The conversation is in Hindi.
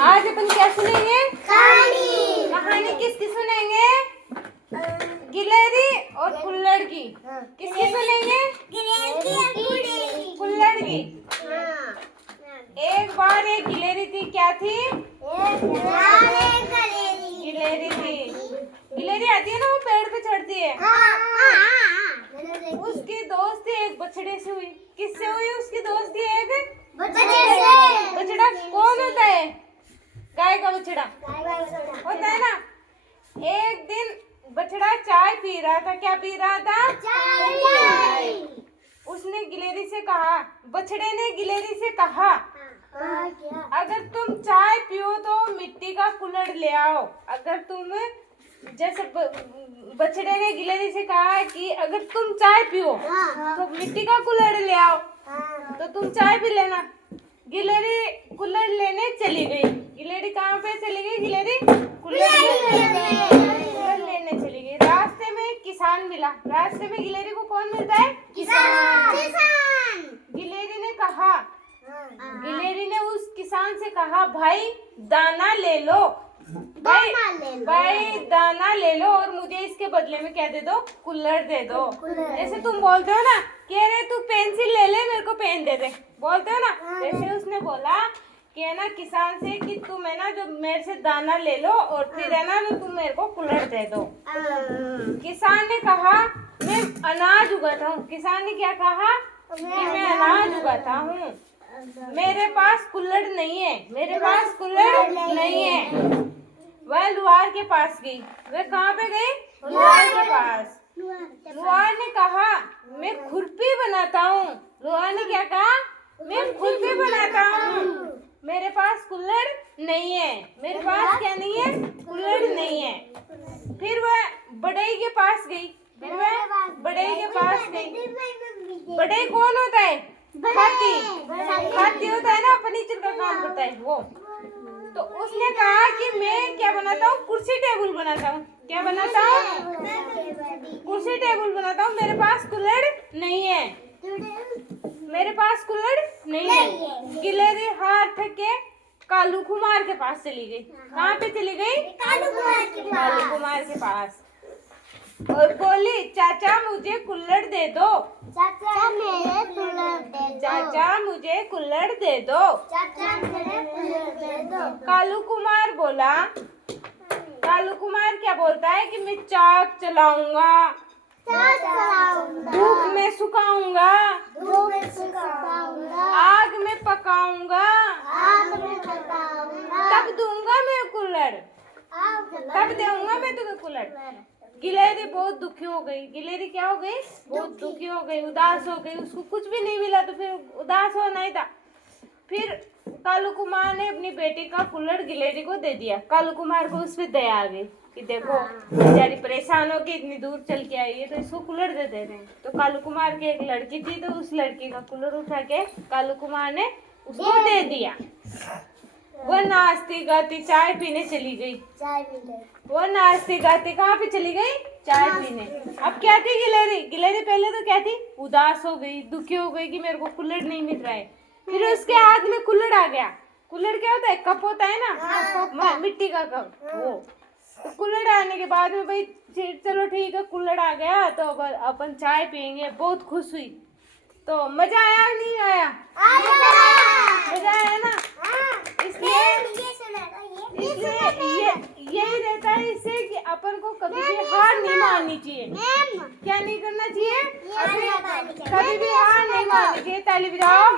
आज अपन क्या सुनेंगे? कहानी। कहानी किसकी सुनेंगे? गिलहरी और कुल्हड़ की। किसकी सुनेंगे? कुल्हड़ की। एक बार एक गिलहरी थी। क्या थी? गिलहरी थी। गिलहरी आती है ना, वो पेड़ पे चढ़ती है। उसकी दोस्ती एक बछड़े से हुई। किससे हुई उसकी दोस्ती? एक बछड़ा। कौन होता है? गाय का बछड़ा होता है ना। एक दिन बछड़ा चाय पी रहा था। क्या पी रहा था? चाय। उसने गिलहरी से कहा, बछड़े ने गिलहरी से कहा, अगर तुम चाय पियो तो मिट्टी का कुल्हड़ ले आओ। अगर तुम जैसे बछड़े ने गिलहरी से कहा कि अगर तुम चाय पियो तो मिट्टी का कुल्हड़ ले आओ, तो तुम चाय पी लेना। गिलहरी कुल्हड़ लेने चली गई। गिलहरी कहाँ पे चली गई? गिलहरी कुल्हड़ लेने चली गई। रास्ते में एक किसान मिला। रास्ते में गिलहरी को कौन मिलता है? किसान। गिलहरी ने उस किसान से कहा, भाई दाना ले लो। भाई दाना ले लो और मुझे इसके बदले में क्या दे दो? कुल्हड़ दे दो। जैसे तुम बोलते हो ना कि अरे तू पेंसिल ले ले, मेरे को पेन दे दे, बोलते हो ना। जैसे उसने बोला कि है ना किसान से कि तुम है ना जो मेरे से दाना ले लो और फिर है ना तुम मेरे को कुल्हड़ दे दो। किसान ने कहा, मैं अनाज उगाता हूँ। किसान ने क्या कहा? कि मैं अनाज उगाता हूँ, मेरे पास कुल्हड़ नहीं है। मेरे पास कुल्हड़ नहीं है। वह लुहार के पास गई। वह कहाँ पे गई? लुहार के पास। लुहार ने कहा, मैं खुरपी बनाता हूँ। लुहार ने क्या कहा? मैं खुरपी बनाता हूँ, मेरे पास कुल्हड़ नहीं है। मेरे पास क्या नहीं है? कुल्हड़ नहीं है। फिर वह बढ़ई के पास गई। बढ़ई के पास गई। बढ़ई कौन होता है? खाती होता है ना, फर्नीचर का काम करता है वो। तो उसने कहा कि मैं क्या बनाता हूँ? कुर्सी टेबल बनाता हूँ। क्या बनाता हूँ? कुर्सी टेबल बनाता हूँ। मेरे पास कुल्हड़ नहीं है। मेरे पास कुल्हड़ नहीं है। गिलहरी हार थक के कालू कुमार के पास चली गई। कहाँ पे चली गई? कालू कुमार के पास। और बोली, चाचा मुझे कुल्हड़ दे दो। चाचा मुझे कुल्हड़ दे दो। कालू कुमार बोला, कालू कुमार क्या बोलता है कि मैं चाक चलाऊंगा, धूप में सुखाऊंगा, आग में पकाऊंगा, तब दूंगा मैं कुल्हड़, तब दूंगा मैं तुम्हें कुल्हड़। गिलहरी बहुत दुखी हो गई। गिलहरी क्या हो गई? बहुत दुखी हो गई, उदास हो गई। उसको कुछ भी नहीं मिला तो फिर उदास होना ही था। फिर कालू कुमार ने अपनी बेटी का कुल्हड़ गिलहरी को दे दिया। कालू कुमार को उस पर दया आ गई कि देखो बेचारी परेशान होकर इतनी दूर चल के आई है तो इसको कुल्हड़ दे रहे हैं। तो कालू कुमार की एक लड़की थी, तो उस लड़की का कुल्हड़ उठा के कालू कुमार ने उसको दे दिया। वह नाचती गाती चाय पीने चली गई। वो नाचती गाती कहाँ पे चली गई? चाय पीने। अब क्या थी गिलहरी? गिलहरी पहले तो क्या थी? उदास हो गई, दुखी हो गई कि मेरे को कुल्हड़ नहीं मिल रहा है। फिर उसके हाथ में कुल्हड़ आ गया। कुल्हड़ क्या होता है? कप होता है ना, मिट्टी का कप। वो तो कुल्हड़ आने के बाद में भाई चलो ठीक है, कुल्हड़ आ गया तो अब अपन चाय पियेंगे। बहुत खुश हुई। तो मजा आया नहीं आया? मजा आया ना। इसलिए यही रहता है इससे कि अपन को कभी भी हार नहीं माननी चाहिए। क्या नहीं करना चाहिए? कभी भी हार नहीं माननी चाहिए। ताली बजाओ।